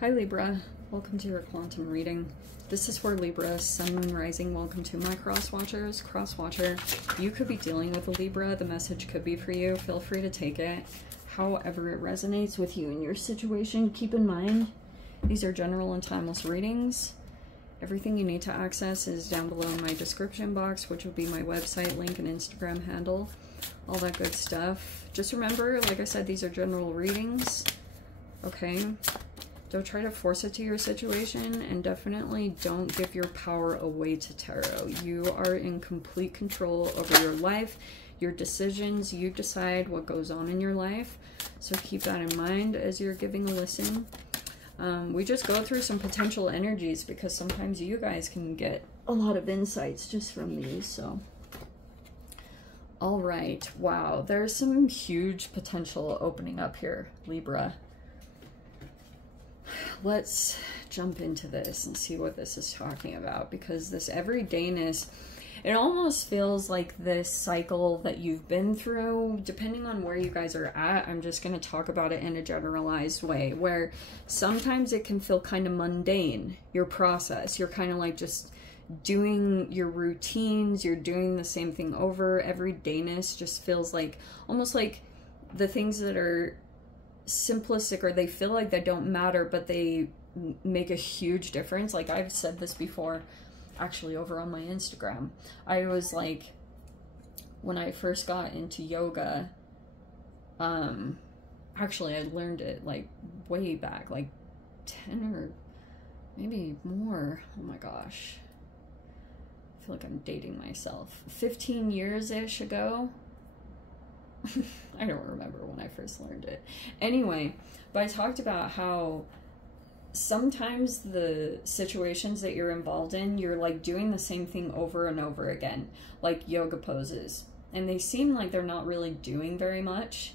Hi Libra, welcome to your quantum reading. This is for Libra, Sun, Moon, Rising. Welcome to my cross watchers. Cross watcher, you could be dealing with a Libra. The message could be for you. Feel free to take it however it resonates with you in your situation. Keep in mind, these are general and timeless readings. Everything you need to access is down below in my description box, which will be my website, link, and Instagram handle. All that good stuff. Just remember, like I said, these are general readings. Okay? Don't try to force it to your situation, and definitely don't give your power away to tarot. You are in complete control over your life, your decisions. You decide what goes on in your life. So keep that in mind as you're giving a listen. We just go through some potential energies because sometimes you guys can get a lot of insights just from these. So, all right. Wow, there's some huge potential opening up here, Libra. Let's jump into this and see what this is talking about, because this everydayness, it almost feels like this cycle that you've been through, depending on where you guys are at. I'm just going to talk about it in a generalized way, where sometimes it can feel kind of mundane, your process. You're kind of like just doing your routines, you're doing the same thing over. Everydayness just feels like, almost like the things that are simplistic, or they feel like they don't matter, but they make a huge difference. Like I've said this before, actually over on my Instagram. I was like, when I first got into yoga, actually I learned it like way back, like 10 or maybe more. Oh my gosh. I feel like I'm dating myself. 15 years-ish ago. I don't remember when I first learned it. Anyway, but I talked about how sometimes the situations that you're involved in, you're like doing the same thing over and over again, like yoga poses. And they seem like they're not really doing very much,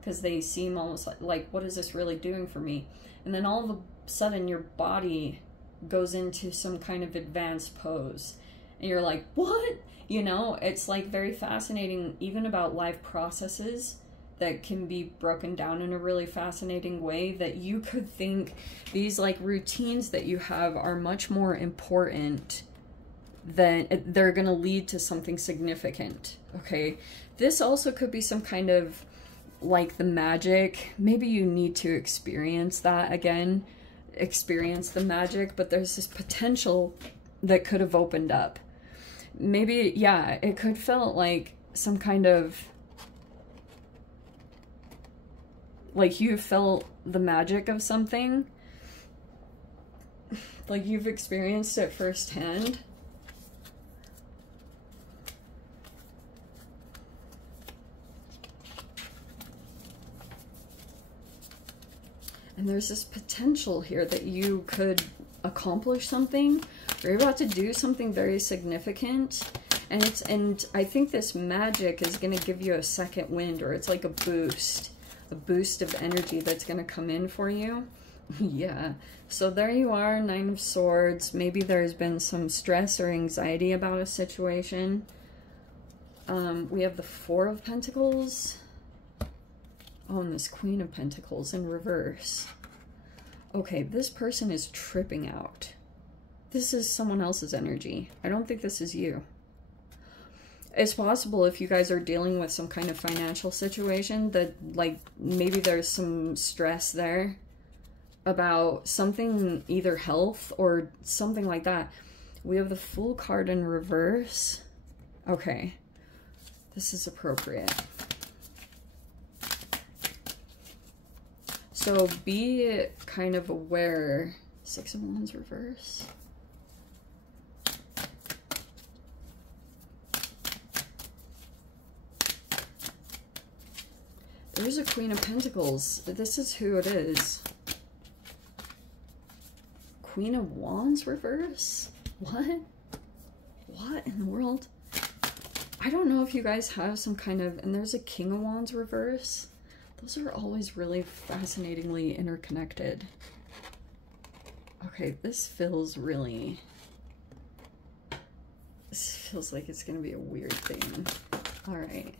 because they seem almost like, what is this really doing for me? And then all of a sudden your body goes into some kind of advanced pose. And you're like, what? You know, it's like very fascinating, even about life processes that can be broken down in a really fascinating way, that you could think these like routines that you have are much more important than they're going to lead to something significant. Okay. This also could be some kind of like the magic. Maybe you need to experience that again, experience the magic, but there's this potential that could have opened up. Maybe, yeah, it could feel like some kind of, like you felt the magic of something, like you've experienced it firsthand. And there's this potential here that you could accomplish something. You're about to do something very significant, and I think this magic is going to give you a second wind, or it's like a boost of energy that's going to come in for you. Yeah, so there you are, 9 of Swords. Maybe there's been some stress or anxiety about a situation. We have the 4 of Pentacles. Oh, and this Queen of Pentacles in reverse. Okay, this person is tripping out. This is someone else's energy. I don't think this is you. It's possible if you guys are dealing with some kind of financial situation that, like, maybe there's some stress there about something, either health or something like that. We have the Fool card in reverse. Okay, this is appropriate. So be kind of aware. 6 of Wands reverse. There's a Queen of Pentacles. This is who it is. Queen of Wands reverse? What? What in the world? I don't know if you guys have some kind of... And there's a King of Wands reverse. Those are always really fascinatingly interconnected. Okay, this feels really... This feels like it's going to be a weird thing. All right.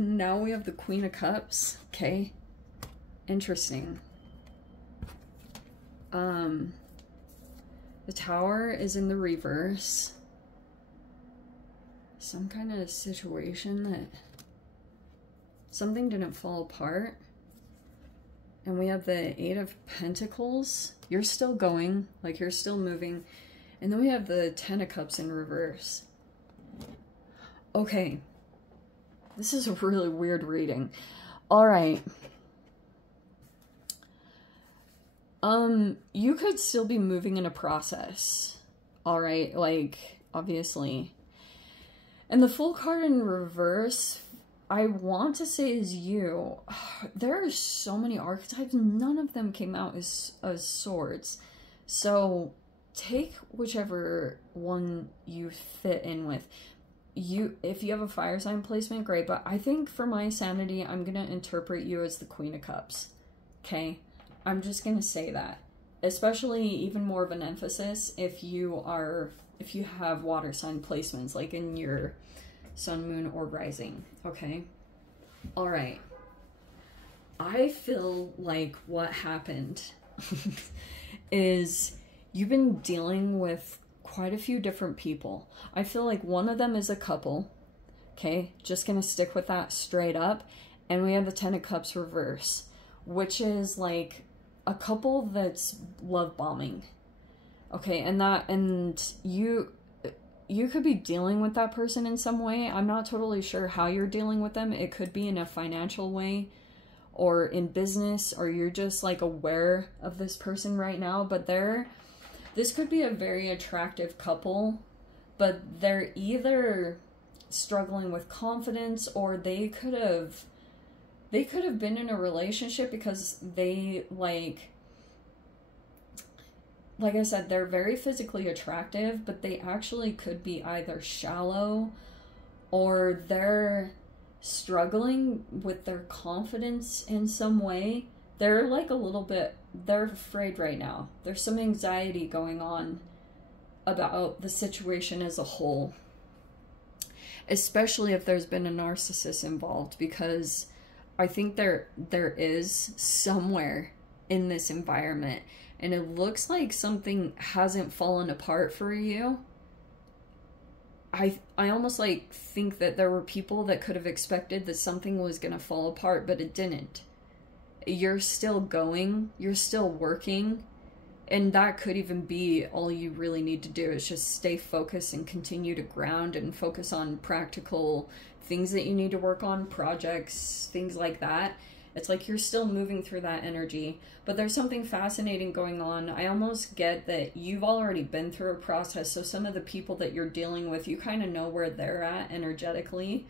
now we have the Queen of Cups. Okay. Interesting. The Tower is in the reverse. Some kind of situation that something didn't fall apart. And we have the Eight of Pentacles. You're still going, like you're still moving. And then we have the Ten of Cups in reverse. Okay. This is a really weird reading. All right. You could still be moving in a process. All right, like, obviously. And the Fool card in reverse, I want to say is you. There are so many archetypes. None of them came out as swords. So take whichever one you fit in with. If you have a fire sign placement, great. But I think for my sanity, I'm going to interpret you as the Queen of Cups. Okay? I'm just going to say that. Especially even more of an emphasis if you have water sign placements, like in your sun, moon, or rising. Okay? All right. I feel like what happened is you've been dealing with quite a few different people. I feel like one of them is a couple. Okay? Just going to stick with that straight up. And we have the Ten of Cups reverse, which is like a couple that's love bombing. Okay, and you could be dealing with that person in some way. I'm not totally sure how you're dealing with them. It could be in a financial way or in business, or you're just like aware of this person right now, but this could be a very attractive couple, but they're either struggling with confidence, or they could have been in a relationship because they, like I said, they're very physically attractive, but they actually could be either shallow or they're struggling with their confidence in some way. They're like they're afraid right now. There's some anxiety going on about the situation as a whole, especially if there's been a narcissist involved, because I think there is somewhere in this environment, and it looks like something hasn't fallen apart for you. I almost like think that there were people that could have expected that something was going to fall apart, but it didn't. You're still going, you're still working, and that could even be all you really need to do is just stay focused and continue to ground and focus on practical things that you need to work on, projects, things like that. It's like you're still moving through that energy, but there's something fascinating going on. I almost get that you've already been through a process, so some of the people that you're dealing with, you kind of know where they're at energetically,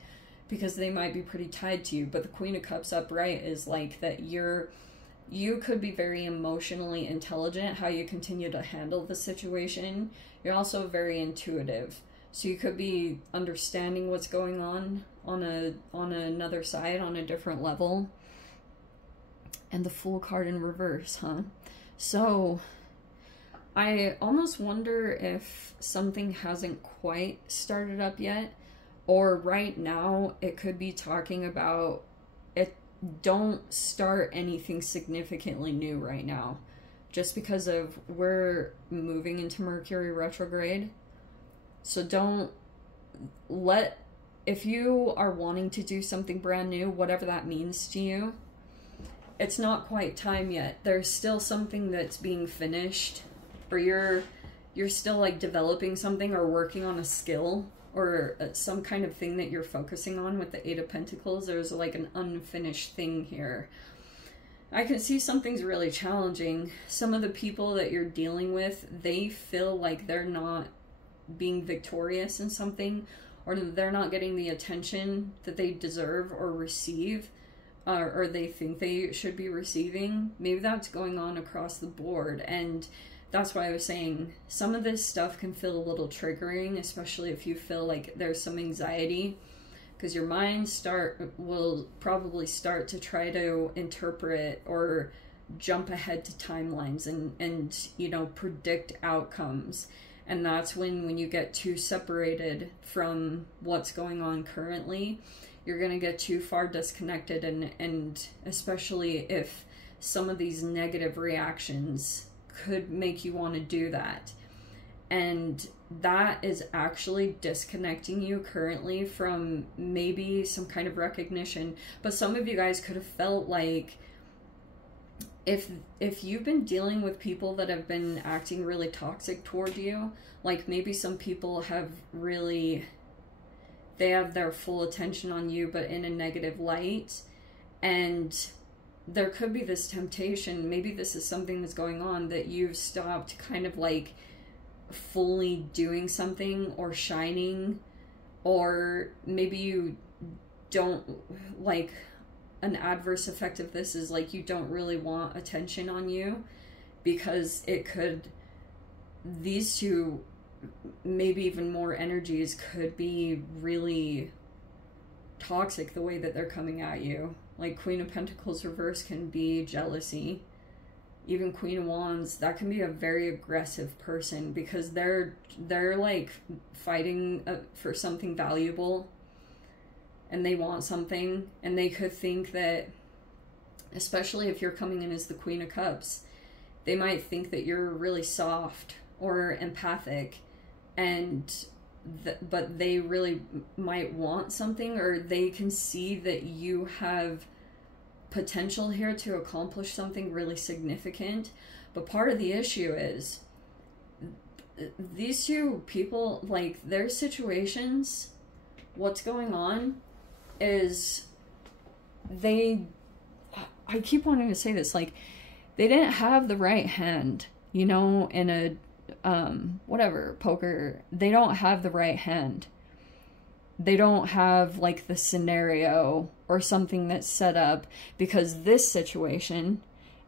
because they might be pretty tied to you. But the Queen of Cups upright is like that you could be very emotionally intelligent, how you continue to handle the situation. You're also very intuitive. So you could be understanding what's going on another side, on a different level. And the Fool card in reverse, huh? So I almost wonder if something hasn't quite started up yet, or right now it could be talking about it. Don't start anything significantly new right now, just because of we're moving into Mercury retrograde. So don't if you are wanting to do something brand new, whatever that means to you, it's not quite time yet. There's still something that's being finished, or you're still like developing something or working on a skill or some kind of thing that you're focusing on with the Eight of Pentacles. There's like an unfinished thing here. I can see something's really challenging. Some of the people that you're dealing with, they feel like they're not being victorious in something, or they're not getting the attention that they deserve or receive, or they think they should be receiving. Maybe that's going on across the board, and that's why I was saying some of this stuff can feel a little triggering, especially if you feel like there's some anxiety, because your mind will probably start to try to interpret or jump ahead to timelines and you know, predict outcomes. And that's when you get too separated from what's going on currently, you're going to get too far disconnected, and especially if some of these negative reactions could make you want to do that. And that is actually disconnecting you currently from maybe some kind of recognition. But some of you guys could have felt like if you've been dealing with people that have been acting really toxic toward you, like maybe some people have really, they have their full attention on you, but in a negative light. And there could be this temptation, maybe this is something that's going on, that you've stopped kind of like fully doing something or shining, or maybe you don't, like, an adverse effect of this is like you don't really want attention on you, because it could, these two, maybe even more energies, could be really toxic the way that they're coming at you. Like Queen of Pentacles reverse can be jealousy. Even Queen of Wands, that can be a very aggressive person, because they're like fighting for something valuable, and they want something, and they could think that, especially if you're coming in as the Queen of Cups, they might think that you're really soft or empathic, and but they really might want something, or they can see that you have potential here to accomplish something really significant. But part of the issue is these two people, like, their situations, what's going on is I keep wanting to say this, like, they didn't have the right hand, you know, in a whatever, poker, they don't have the right hand. They don't have like the scenario or something that's set up, because this situation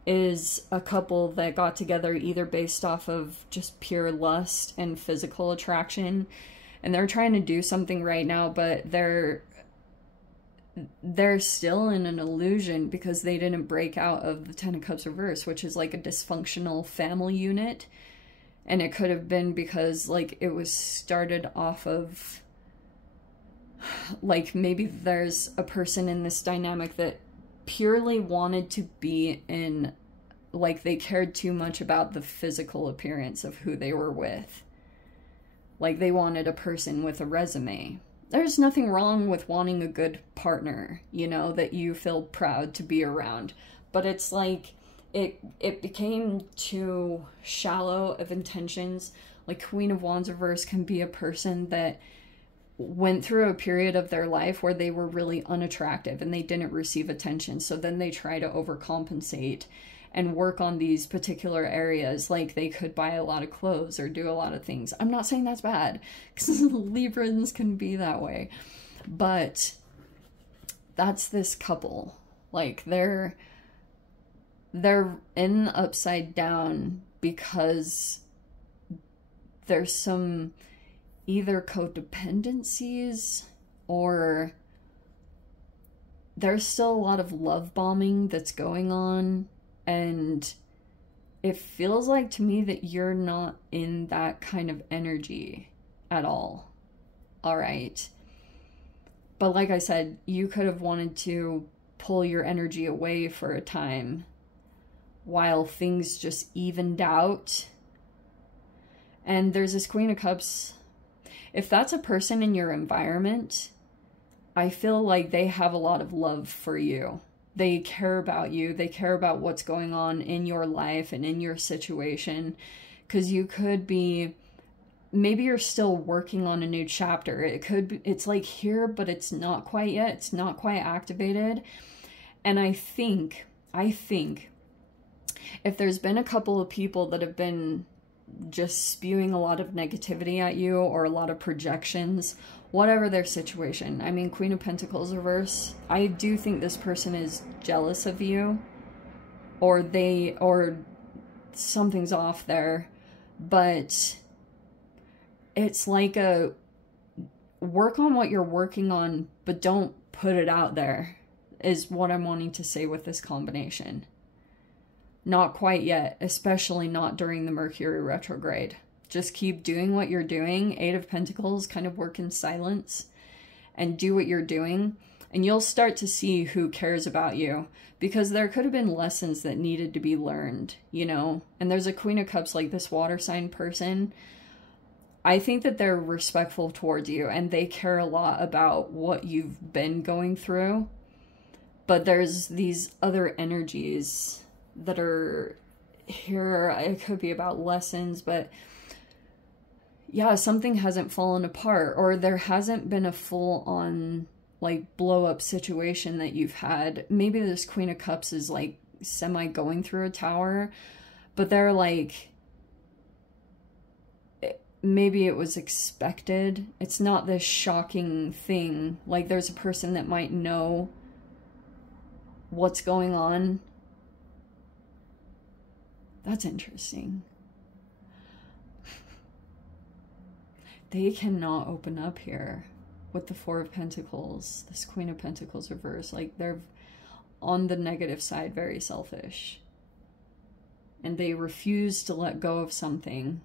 is a couple that got together either based off of just pure lust and physical attraction, and they're trying to do something right now, but they're still in an illusion because they didn't break out of the Ten of Cups reverse, which is like a dysfunctional family unit. And it could have been because, like, it was started off of, like, maybe there's a person in this dynamic that purely wanted to be in, like, they cared too much about the physical appearance of who they were with. Like, they wanted a person with a resume. There's nothing wrong with wanting a good partner, you know, that you feel proud to be around. But it's like, it became too shallow of intentions. Like, Queen of Wands reverse can be a person that went through a period of their life where they were really unattractive and they didn't receive attention. So then they try to overcompensate and work on these particular areas. Like, they could buy a lot of clothes or do a lot of things. I'm not saying that's bad, because Librans can be that way. But that's this couple. Like, they're in the upside down because there's some either codependencies, or there's still a lot of love bombing that's going on, and it feels like to me that you're not in that kind of energy at all. All right. But like I said, you could have wanted to pull your energy away for a time while things just evened out. And there's this Queen of Cups. If that's a person in your environment, I feel like they have a lot of love for you. They care about you. They care about what's going on in your life and in your situation. Because you could be, maybe you're still working on a new chapter. It could be, it's like here, but it's not quite yet. It's not quite activated. And I think if there's been a couple of people that have been just spewing a lot of negativity at you, or a lot of projections, whatever their situation. I mean, Queen of Pentacles reverse, I do think this person is jealous of you, or something's off there. But it's like a work on what you're working on, but don't put it out there, is what I'm wanting to say with this combination. Not quite yet, especially not during the Mercury retrograde. Just keep doing what you're doing. Eight of Pentacles, kind of work in silence and do what you're doing. And you'll start to see who cares about you, because there could have been lessons that needed to be learned, you know? And there's a Queen of Cups, like this water sign person. I think that they're respectful towards you and they care a lot about what you've been going through. But there's these other energies that are here. It could be about lessons, but yeah, something hasn't fallen apart, or there hasn't been a full-on like blow up situation that you've had. Maybe this Queen of Cups is like semi going through a tower, but they're like, maybe it was expected. It's not this shocking thing. Like there's a person that might know what's going on. That's interesting. They cannot open up here with the Four of Pentacles, this Queen of Pentacles reverse. Like they're on the negative side, very selfish. And they refuse to let go of something.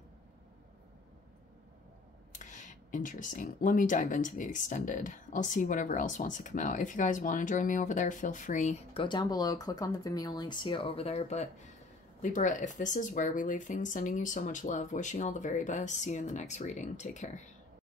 Interesting. Let me dive into the extended. I'll see whatever else wants to come out. If you guys want to join me over there, feel free. Go down below, click on the Vimeo link, see it over there. But Libra, if this is where we leave things, sending you so much love, wishing all the very best. See you in the next reading. Take care.